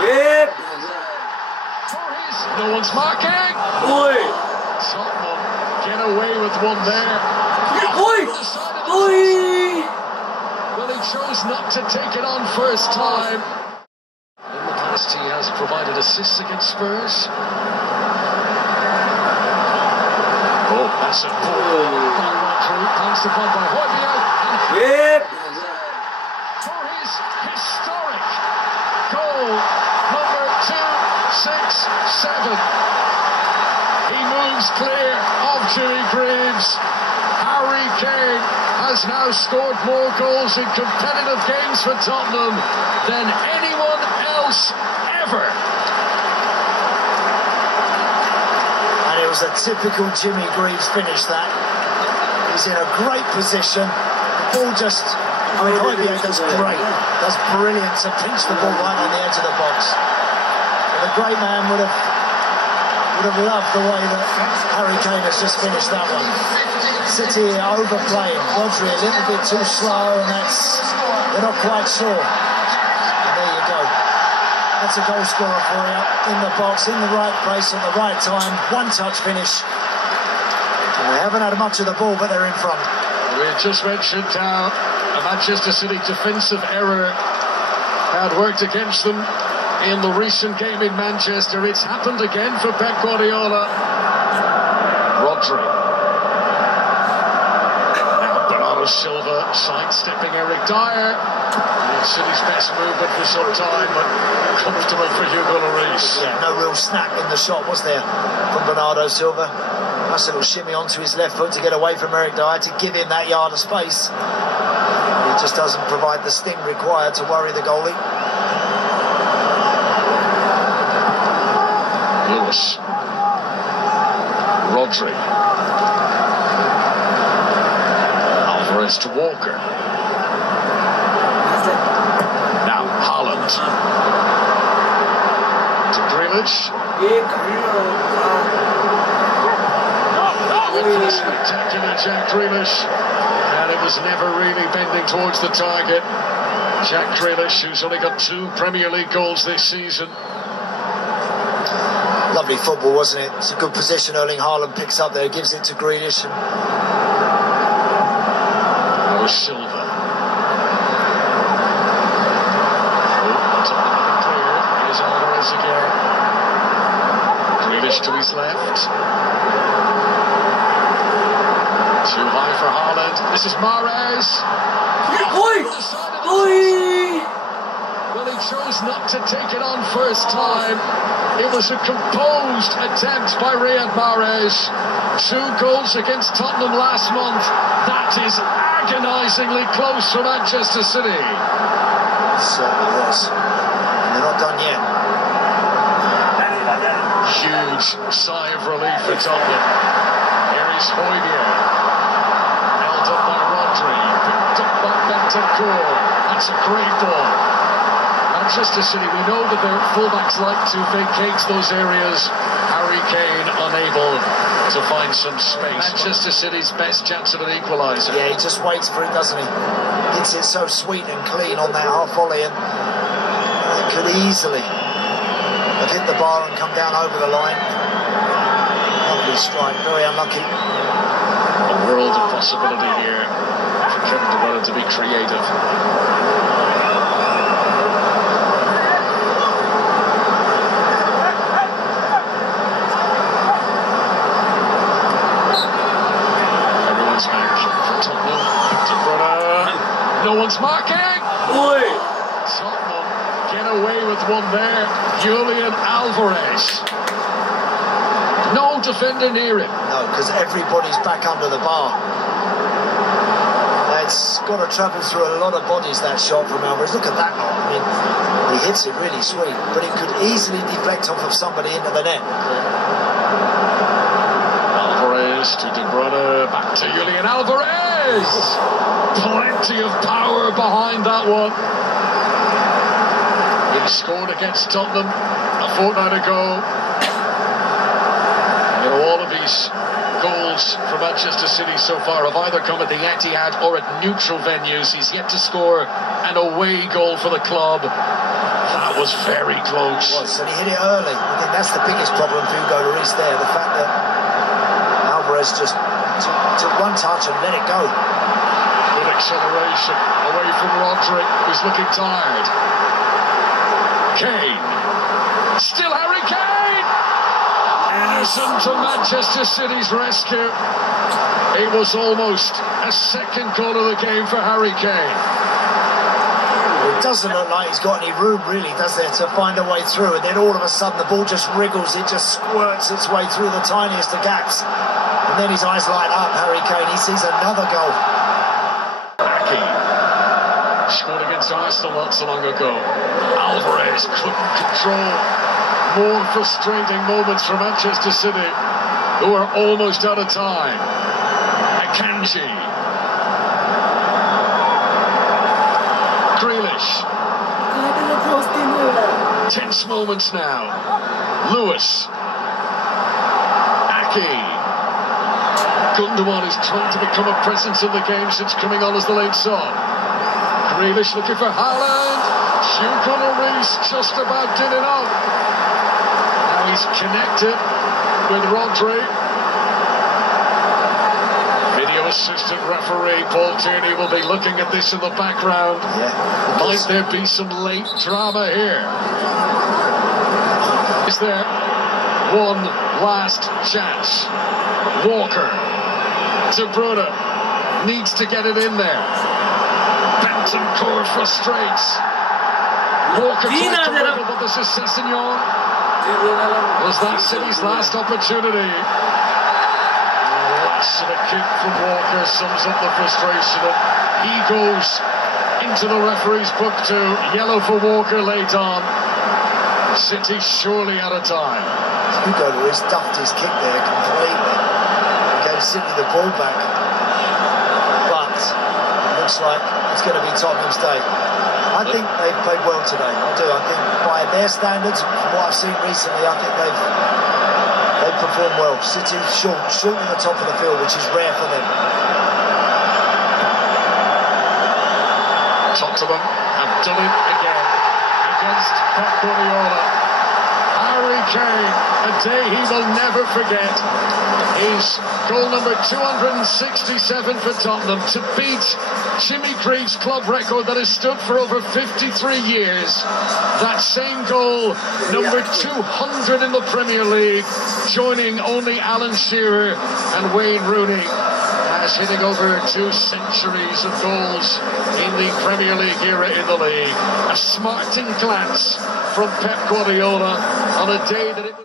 Yep. No one's marking. Oi. Tottenham get away with one there. Oi. Oi. Well, he chose not to take it on first time. In the past, he has provided assists against Spurs. Oh, that's a ball by Rodri, pounced upon by Rodri. Yep. For his historic goal, number 267. He moves clear of Jimmy Greaves. Harry Kane has now scored more goals in competitive games for Tottenham than anyone else ever. And it was a typical Jimmy Greaves finish, that. He's in a great position. The ball just... I mean, Javier does great. Does brilliant to pinch the ball right on the edge of the box. But the great man would have loved the way that Harry Kane has just finished that one. City overplaying. Rodri a little bit too slow, and they're not quite sure. And there you go. That's a goal scorer for you. In the box, in the right place at the right time. One-touch finish. And they haven't had much of the ball, but they're in front. We just mentioned how a Manchester City defensive error had worked against them in the recent game in Manchester. It's happened again for Pep Guardiola. Rodri. Now Bernardo Silva sidestepping Eric Dyer. It's City's best movement for some time, but comfortable for Hugo Lloris. Yeah, no real snap in the shot, was there, from Bernardo Silva? Nice little shimmy onto his left foot to get away from Eric Dyer, to give him that yard of space. He just doesn't provide the sting required to worry the goalie. Lewis. Rodri. Alvarez to Walker. Now Haaland. To Grealish. Spectacular Jack Grealish. And it was never really bending towards the target. Jack Grealish, who's only got 2 Premier League goals this season. Lovely football, wasn't it? It's a good position Erling Haaland picks up there, gives it to Grealish. Oh, Silva. Oh, clear. Here's Alvarez again. Grealish to his left. Too high for Haaland. This is Mahrez. Oi! Oi! Well, he chose not to take it on first time. It was a composed attempt by Riyad Mahrez. 2 goals against Tottenham last month. That is agonisingly close for Manchester City. It certainly was. And they're not done yet. Huge sigh of relief for Tottenham. Here is Højbjerg. Held up by Rodri. Picked up by Bentancur. That's a great ball. Manchester City, we know that their fullbacks like to vacate those areas. Harry Kane unable to find some space. Manchester City's best chance of an equaliser. Yeah, he just waits for it, doesn't he? Hits it so sweet and clean on that half volley, and it could easily have hit the bar and come down over the line. Lovely strike, very unlucky. A world of possibility here for Kevin De Bruyne to be creative. No one's marking. Oi! Tottenham get away with one there. Julian Alvarez. No defender near him. No, because everybody's back under the bar. It's got to travel through a lot of bodies, that shot from Alvarez. Look at that one. I mean, he hits it really sweet, but it could easily deflect off of somebody into the net. Alvarez to De Bruyne. Back to Julian Alvarez. Plenty of power behind that one. He scored against Tottenham a fortnight ago. You know, all of his goals for Manchester City so far have either come at the Etihad or at neutral venues. He's yet to score an away goal for the club. That was very close. It was, and he hit it early. I think that's the biggest problem for Hugo Lloris there. The fact that Alvarez just took one touch and let it go. Good acceleration away from Rodri, who's looking tired. Kane. Still Harry Kane! Anderson to Manchester City's rescue. It was almost a second goal of the game for Harry Kane. It doesn't look like he's got any room, really, does there, to find a way through. And then all of a sudden the ball just wriggles, it just squirts its way through the tiniest of gaps. And then his eyes light up, Harry Kane. He sees another goal. Ake scored against Arsenal not so long ago. Alvarez couldn't control. More frustrating moments for Manchester City, who are almost out of time. Akanji. Grealish. Tense moments now. Lewis. Ake. Gundogan is trying to become a presence in the game since coming on as the late sub. Grealish looking for Haaland. Hugo Lloris just about did it up. Now he's connected with Rodri. Video assistant referee Paul Tierney will be looking at this in the background. Yeah. Might there be some late drama here? Is there one last chance? Walker. De Bruyne needs to get it in there. Bentancur frustrates. Walker tries to wiggle, but this is Sessegnon. Was that City's last opportunity? Last of a kick from Walker sums up the frustration. He goes into the referee's book to yellow for Walker late on. City surely out of time. Hugo Lloris duffed his kick there completely. Gave City the ball back. But it looks like it's going to be Tottenham's day. I think they've played well today. I do. I think by their standards, from what I've seen recently, I think they've performed well. City short at the top of the field, which is rare for them. Tottenham have done it again against Pep Guardiola. Harry Kane, a day he will never forget, is goal number 267 for Tottenham to beat Jimmy Greaves' club record that has stood for over 53 years. That same goal, number 200 in the Premier League, joining only Alan Shearer and Wayne Rooney, as hitting over 2 centuries of goals in the Premier League era in the league. A smarting glance from Pep Guardiola on a day that it